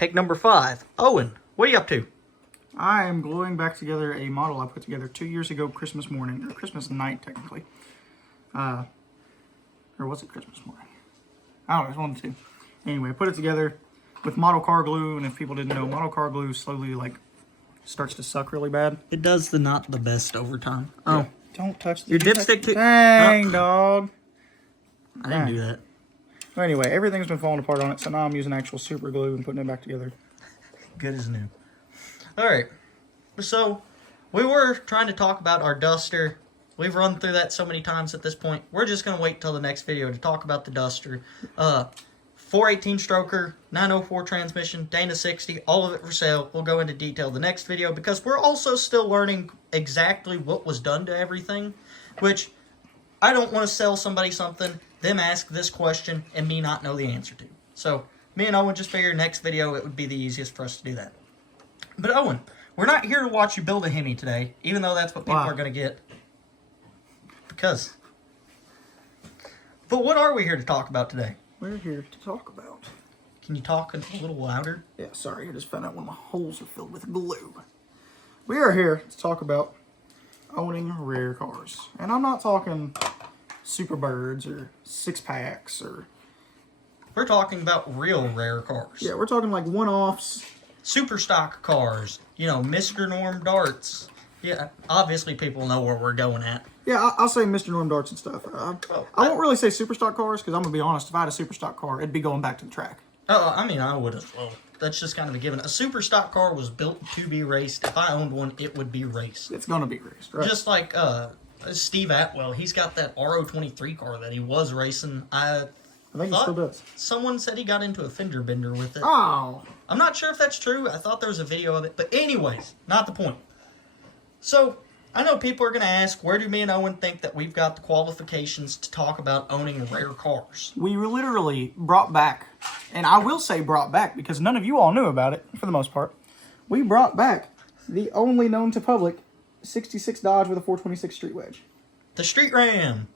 Take number 5. Owen, what are you up to? I am gluing back together a model I put together 2 years ago, Christmas morning, or Christmas night, technically. Or was it Christmas morning? I don't know, it was one of the two. Anyway, I put it together with model car glue, and if people didn't know, model car glue slowly, starts to suck really bad. It does not the best over time. Oh. Yeah. Don't touch the Your dipstick too. Dang, dog. I didn't do that. Well, anyway, everything's been falling apart on it, so now I'm using actual super glue and putting it back together. Good as new. Alright, so we were trying to talk about our Duster. We've run through that so many times at this point. We're just going to wait till the next video to talk about the Duster. 418 stroker, 904 transmission, Dana 60, all of it for sale. We'll go into detail the next video because we're also still learning exactly what was done to everything, which I don't want to sell somebody something, them ask this question, and me not know the answer to. So, me and Owen just figured next video it would be the easiest for us to do that. But Owen, we're not here to watch you build a Hemi today, even though that's what people are going to get. Because. But what are we here to talk about today? We're here to talk about. Can you talk a little louder? Yeah, sorry, I just found out one of my holes are filled with glue. We are here to talk about owning rare cars. And I'm not talking Superbirds or 6-packs or... We're talking about real rare cars. Yeah, we're talking like one-offs. Super stock cars. You know, Mr. Norm darts. Yeah, obviously people know where we're going at. Yeah, I'll say Mr. Norm darts and stuff. I won't really say super stock cars because I'm going to be honest, if I had a super stock car, it'd be going back to the track. Oh, I mean, I would as well. That's just kind of a given. A super stock car was built to be raced. If I owned one, it would be raced. It's going to be raced, right? Just like Steve Atwell, he's got that RO23 car that he was racing. I think he still does. Someone said he got into a fender bender with it. Oh. I'm not sure if that's true. I thought there was a video of it. But anyways, not the point. So, I know people are going to ask, where do me and Owen think that we've got the qualifications to talk about owning rare cars? We literally brought back, and I will say brought back because none of you all knew about it, for the most part. We brought back the only known to public 66 Dodge with a 426 Street Wedge. The Street Ram,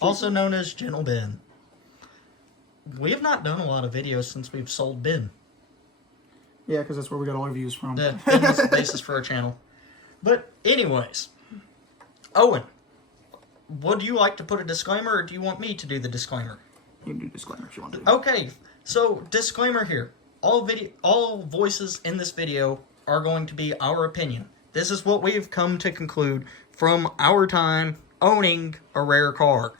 also Ram. known as Gentle Ben. We have not done a lot of videos since we've sold Ben. Yeah, because that's where we got all our views from. Ben was the basis for our channel. But anyways, Owen, would you like to put a disclaimer, or do you want me to do the disclaimer? You can do disclaimer if you want to. Okay, so disclaimer here. All voices in this video are going to be our opinion. This is what we've come to conclude from our time owning a rare car.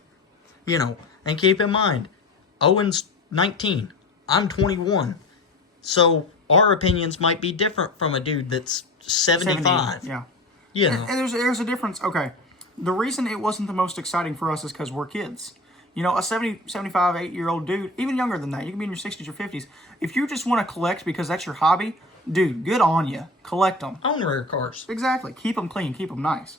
You know, and keep in mind, Owen's 19, I'm 21. So our opinions might be different from a dude that's 75. 70, yeah. You know. And there's a difference. Okay. The reason it wasn't the most exciting for us is because we're kids. You know, a 70, 75, 8-year-old dude, even younger than that, you can be in your 60s or 50s. If you just want to collect because that's your hobby, dude, good on you. Collect them. Own rare cars. Exactly. Keep them clean. Keep them nice.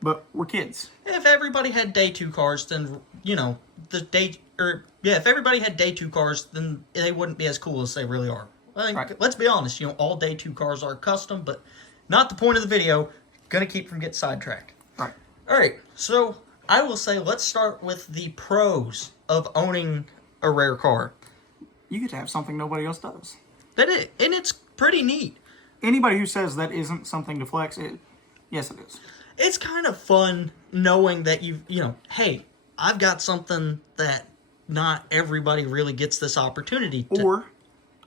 But we're kids. If everybody had day 2 cars, then, you know, if everybody had day 2 cars, then they wouldn't be as cool as they really are. Like, Let's be honest, you know, all day 2 cars are custom, but not the point of the video. Gonna keep from getting sidetracked. Right. Alright, so I will say let's start with the pros of owning a rare car. You get to have something nobody else does. And it's pretty neat. Anybody who says that isn't something to flex, yes it is. It's kind of fun knowing that you know, hey, I've got something that not everybody really gets this opportunity to. Or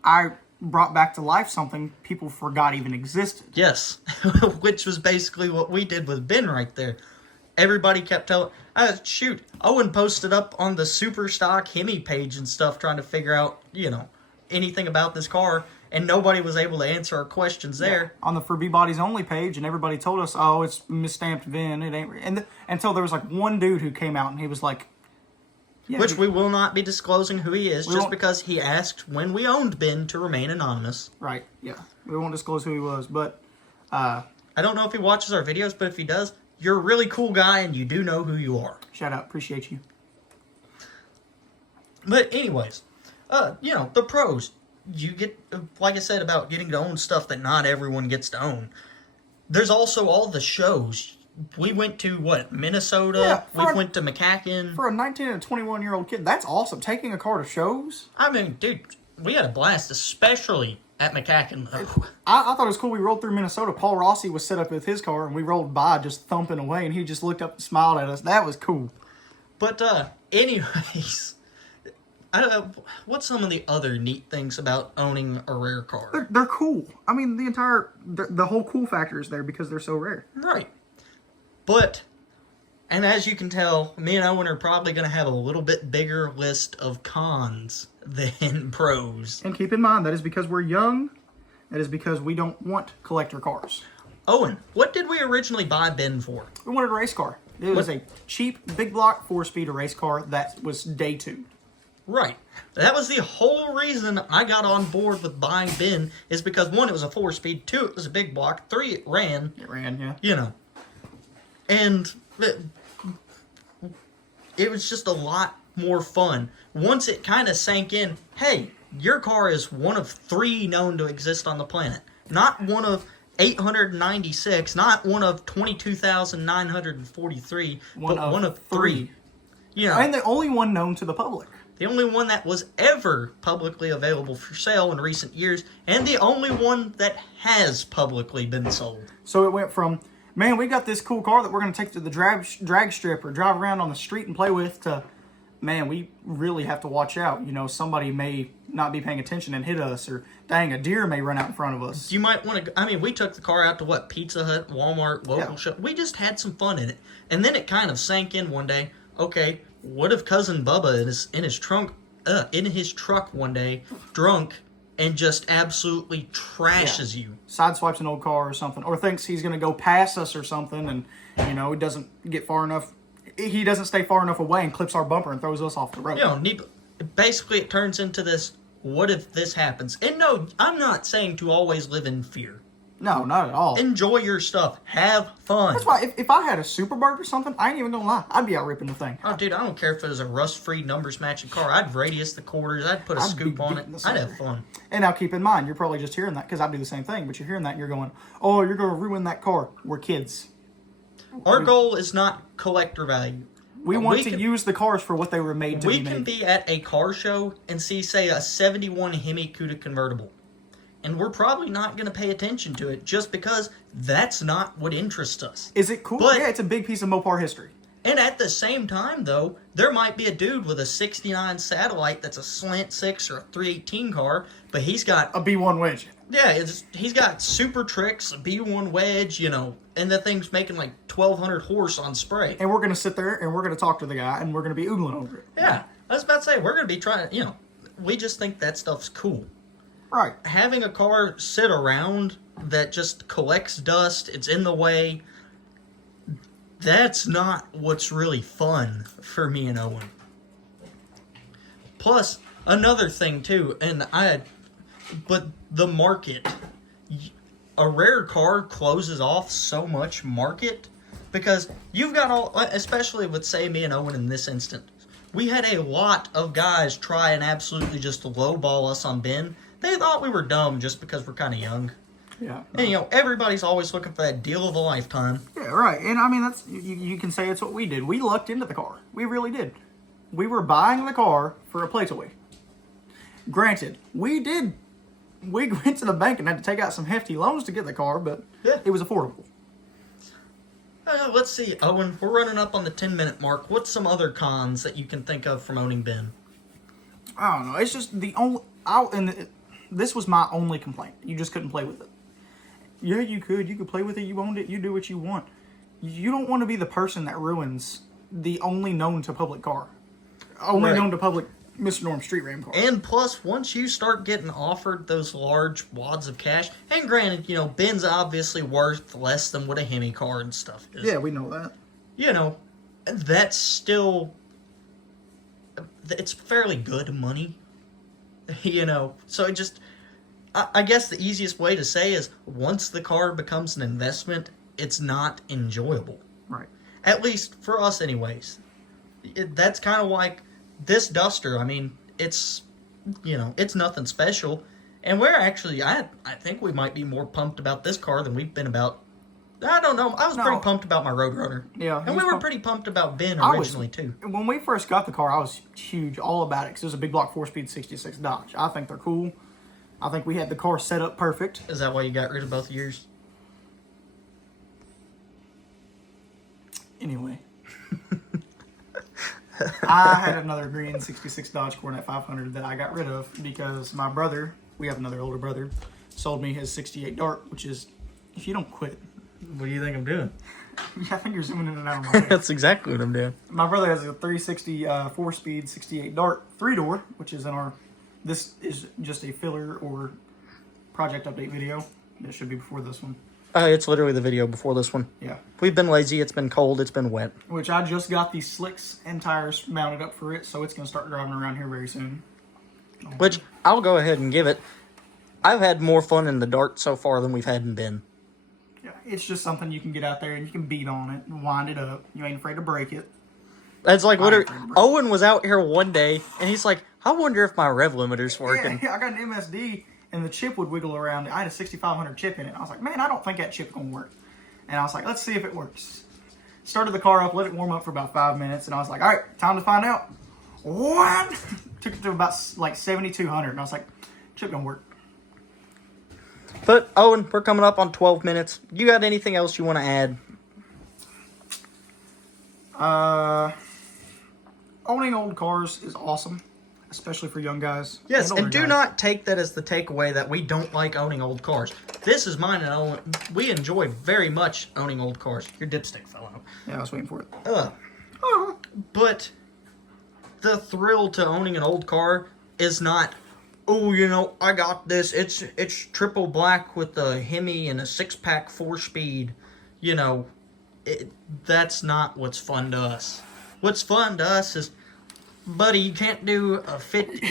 I brought back to life something people forgot even existed. Yes, which was basically what we did with Ben right there. Everybody kept telling, shoot, Owen posted up on the Super Stock Hemi page and stuff trying to figure out, you know, anything about this car, and nobody was able to answer our questions there. Yeah. On the For B-Bodies Only page, and everybody told us, oh, it's misstamped VIN, it ain't... And until there was like one dude who came out and he was like... Yeah, which we will not be disclosing who he is, just because he asked when we owned Ben to remain anonymous. Right, yeah. We won't disclose who he was, but... I don't know if he watches our videos, but if he does, you're a really cool guy and you do know who you are. Shout out, appreciate you. But anyways, you know, the pros. You get, like I said, about getting to own stuff that not everyone gets to own. There's also all the shows. We went to, what, Minnesota? Yeah, we went to McCacken. For a 19 and 21-year-old kid, that's awesome. Taking a car to shows. I mean, dude, we had a blast, especially at McCacken. I thought it was cool. We rolled through Minnesota. Paul Rossi was set up with his car, and we rolled by just thumping away, and he just looked up and smiled at us. That was cool. But anyways, what's some of the other neat things about owning a rare car? They're cool. I mean, the whole cool factor is there because they're so rare. Right. But, and as you can tell, me and Owen are probably going to have a little bit bigger list of cons than pros. And keep in mind, that is because we're young. That is because we don't want collector cars. Owen, what did we originally buy Ben for? We wanted a race car. It was a cheap, big block, 4-speed race car that was day 2. Right. That was the whole reason I got on board with buying Ben, is because 1, it was a 4-speed, 2, it was a big block, 3, it ran. It ran, yeah. You know. And it was just a lot more fun. Once it kind of sank in, hey, your car is one of 3 known to exist on the planet. Not one of 896, not one of 22,943, but one of 3. You know, and the only one known to the public. The only one that was ever publicly available for sale in recent years, and the only one that has publicly been sold. So it went from, man, we got this cool car that we're going to take to the drag strip or drive around on the street and play with, to, man, we really have to watch out. You know, somebody may not be paying attention and hit us, or dang, a deer may run out in front of us. You might want to, I mean, we took the car out to what, Pizza Hut, Walmart, local shop. We just had some fun in it. And then it kind of sank in one day. Okay, what if Cousin Bubba in his truck one day, drunk, and just absolutely trashes you? Sideswipes an old car or something, or thinks he's going to go past us or something, and, you know, he doesn't get far enough. He doesn't stay far enough away and clips our bumper and throws us off the road. You know, basically it turns into this, what if this happens? And no, I'm not saying to always live in fear. No, not at all. Enjoy your stuff. Have fun. That's why if I had a Superbird or something, I ain't even going to lie, I'd be out ripping the thing. Oh, dude, I don't care if it was a rust-free, numbers-matching car. I'd radius the quarters. I'd put a scoop on it. I'd have fun. And now keep in mind, you're probably just hearing that, because I do the same thing, but you're hearing that and you're going, oh, you're going to ruin that car. We're kids. Our goal is not collector value. We want to use the cars for what they were made to be made. We can be at a car show and see, say, a 71 Hemi Cuda convertible. And we're probably not going to pay attention to it just because that's not what interests us. Is it cool? Yeah, it's a big piece of Mopar history. And at the same time, though, there might be a dude with a 69 Satellite that's a slant 6 or a 318 car, but he's got a B1 wedge. Yeah, he's got super tricks, a B1 wedge, you know, and the thing's making like 1,200 horse on spray. And we're going to sit there and we're going to talk to the guy and we're going to be oogling over it. Yeah, I was about to say, we're going to be trying to, you know, we just think that stuff's cool. Right. Having a car sit around that just collects dust, it's in the way, that's not what's really fun for me and Owen. Plus, another thing too, but the market, a rare car closes off so much market because you've got all, especially with, say, me and Owen in this instance, we had a lot of guys try and absolutely just lowball us on Ben. They thought we were dumb just because we're kind of young. Yeah. And, you know, everybody's always looking for that deal of a lifetime. Yeah, right. And, I mean, that's you can say it's what we did. We lucked into the car. We really did. We were buying the car for a play-toy. Granted, we went to the bank and had to take out some hefty loans to get the car, but it was affordable. Let's see, Owen, we're running up on the 10-minute mark. What's some other cons that you can think of from owning Ben? I don't know. It's just the only... this was my only complaint. You just couldn't play with it. Yeah, you could. You could play with it. You owned it. You do what you want. You don't want to be the person that ruins the only known to public car. Only known to public Mr. Norm Street Ram car. And plus, once you start getting offered those large wads of cash, and granted, you know, Ben's obviously worth less than what a Hemi car and stuff is. Yeah, we know that. You know, that's still... it's fairly good money. You know, so it just... I guess the easiest way to say is, once the car becomes an investment, it's not enjoyable. Right. At least for us anyways. That's kind of like this Duster. I mean, it's, you know, it's nothing special. And we're actually, I think we might be more pumped about this car than we've been about, I don't know. I was pretty pumped about my Roadrunner. Yeah. And we were pretty pumped about Ben originally, too. When we first got the car, I was huge all about it because it was a big block 4-speed 66 Dodge. I think they're cool. I think we had the car set up perfect. Is that why you got rid of both of yours? Anyway. I had another green 66 Dodge Coronet 500 that I got rid of because my brother, we have another older brother, sold me his 68 Dart, which is, if you don't quit. What do you think I'm doing? I think you're zooming in and out of my head. That's exactly what I'm doing. My brother has a 360 4-speed 68 Dart 3-door, which is in our, this is just a filler or project update video. That should be before this one. It's literally the video before this one. Yeah. We've been lazy. It's been cold. It's been wet. Which I just got the slicks and tires mounted up for it, so it's going to start driving around here very soon. Which, I'll go ahead and give it. I've had more fun in the Dart so far than we've had in Ben. Yeah, it's just something you can get out there and you can beat on it and wind it up. You ain't afraid to break it. It's like, literally, Owen was out here one day, and he's like, I wonder if my rev limiter's working. Yeah, I got an MSD, and the chip would wiggle around. I had a 6500 chip in it. I was like, man, I don't think that chip's going to work. And I was like, let's see if it works. Started the car up, let it warm up for about 5 minutes, and I was like, all right, time to find out. What? Took it to about like 7200, and I was like, chip don't work. But, Owen, we're coming up on 12 minutes. You got anything else you want to add? Owning old cars is awesome, especially for young guys. Yes, and do guys. not take that as the takeaway that we don't like owning old cars. This is mine, and Owen, we enjoy very much owning old cars. Your dipstick fell out. Yeah, I was waiting for it. But the thrill to owning an old car is not, oh, you know, I got this. It's triple black with a Hemi and a 6-pack 4-speed. You know, that's not what's fun to us. What's fun to us is, buddy, you can't do a 100-foot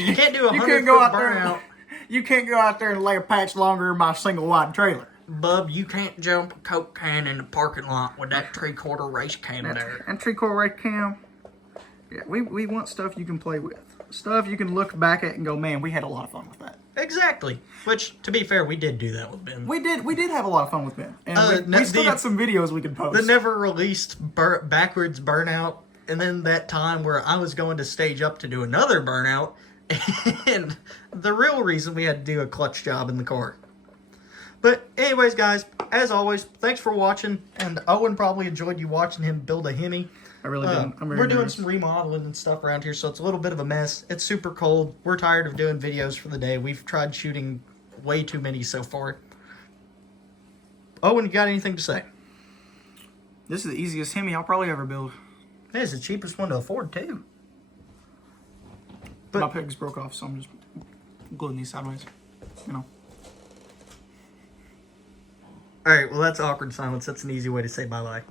burnout. You can't go out there and lay a patch longer in my single wide trailer. Bub, you can't jump a Coke can in the parking lot with that 3/4 race cam there. And 3/4 race cam. Yeah, we want stuff you can play with. Stuff you can look back at and go, man, we had a lot of fun with that. Exactly. Which, to be fair, we did do that with Ben. We did have a lot of fun with Ben. And we still got some videos we can post. The never released backwards burnout, and then that time where I was going to stage up to do another burnout, and the real reason we had to do a clutch job in the car. But anyways, guys, as always, thanks for watching, and Owen probably enjoyed you watching him build a Hemi. I really did. We're doing some remodeling and stuff around here, so it's a little bit of a mess. It's super cold. We're tired of doing videos for the day. We've tried shooting way too many so far. Owen, you got anything to say? This is the easiest Hemi I'll probably ever build. It is the cheapest one to afford, too. But my pegs broke off, so I'm just gluing these sideways. You know. Alright, well, that's awkward silence. That's an easy way to say bye-bye.